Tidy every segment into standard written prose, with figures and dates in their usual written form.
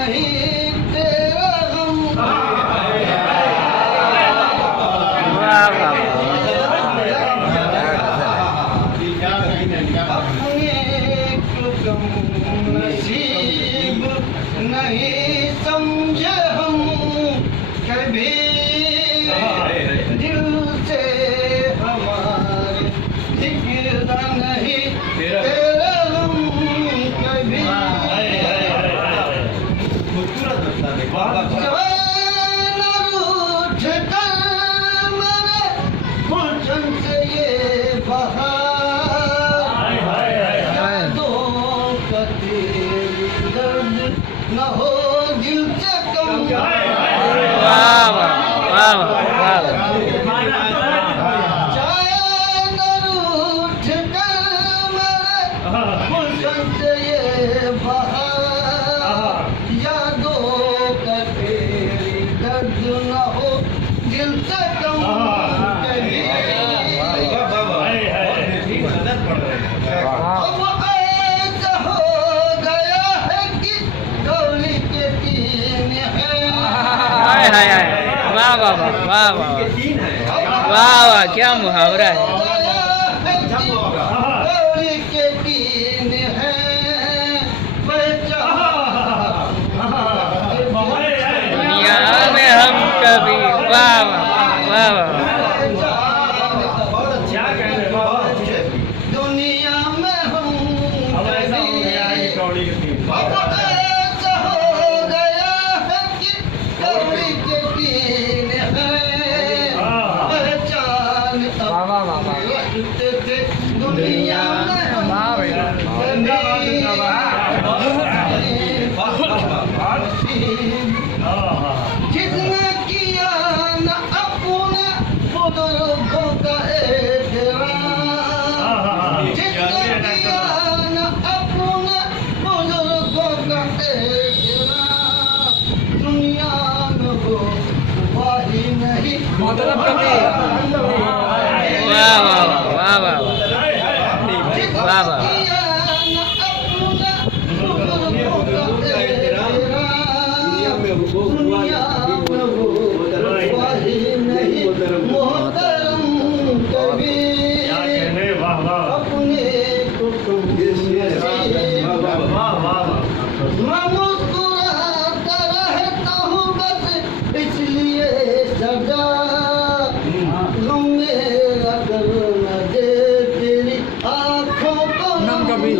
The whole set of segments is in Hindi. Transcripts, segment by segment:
नहीं तेरा गम। नसीब नहीं समझे हम कभी, दिल से हमारे दिखता नहीं तेरा गम कभी। रूठ कर मेरे गुलशन से ये बहार, यादों का तेरी दर्द न हो दिल से कम। रूठ कर मेरे गुलशन से ये बहार, यादों का तेरी दर्द न हो दिल से कम कभी। अब ऐसा हो गया है कि गौरी के तीन है। वाह वाह वाह वाह वाह वाह वाह, क्या मुहावरा है। गौरी के तीन है दुनिया में हम कभी, वाह वाह वाह वाह। दुनिया में हम अब ऐसा हो गया है कि गौरी के तीन है पहचान। रखते थे दुनिया में हम जिसने किया न अपने बुजुर्गों का एहतराम, जिसने किया न अपने बुजुर्गों का एहतराम, दुनिया में वो वही नहीं मतलब कभी, वाह वाह वाह वाह वाह वाह वाह। मोहतरम कभी अपने मैं मुस्कुराता रहता हूँ बस इसलिए सजा, गम मेरा कर न दे तेरी आँखों को कभी।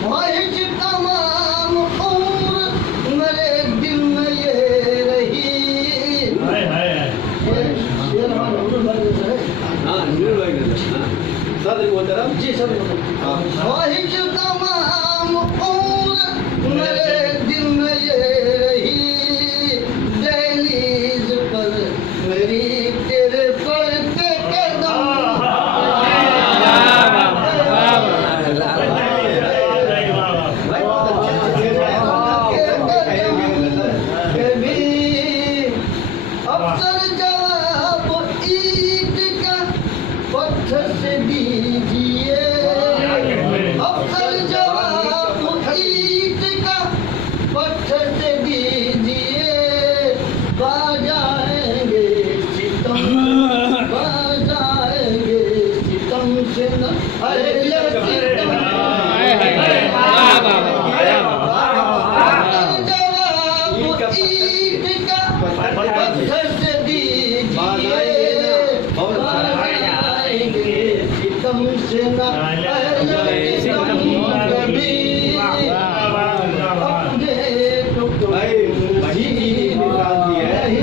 ख्वाहिश तमाम उम्र मेरे दिल में ये रही। जी सर, ख्वाहिश तमाम उम्र मेरे दिल में ये रही। दहलीज पर मेरी तेरे पड़ते कदम, अफसर जवाब ईद का पत्थर से दीजिए। अफसर जवाब ईद का पत्थर से दीजिए। बाजाएंगे सितम, बाजाएंगे सितम से न अहले सितम। ईद का पत्थर से दीजिए, बाजाएंगे सितम से न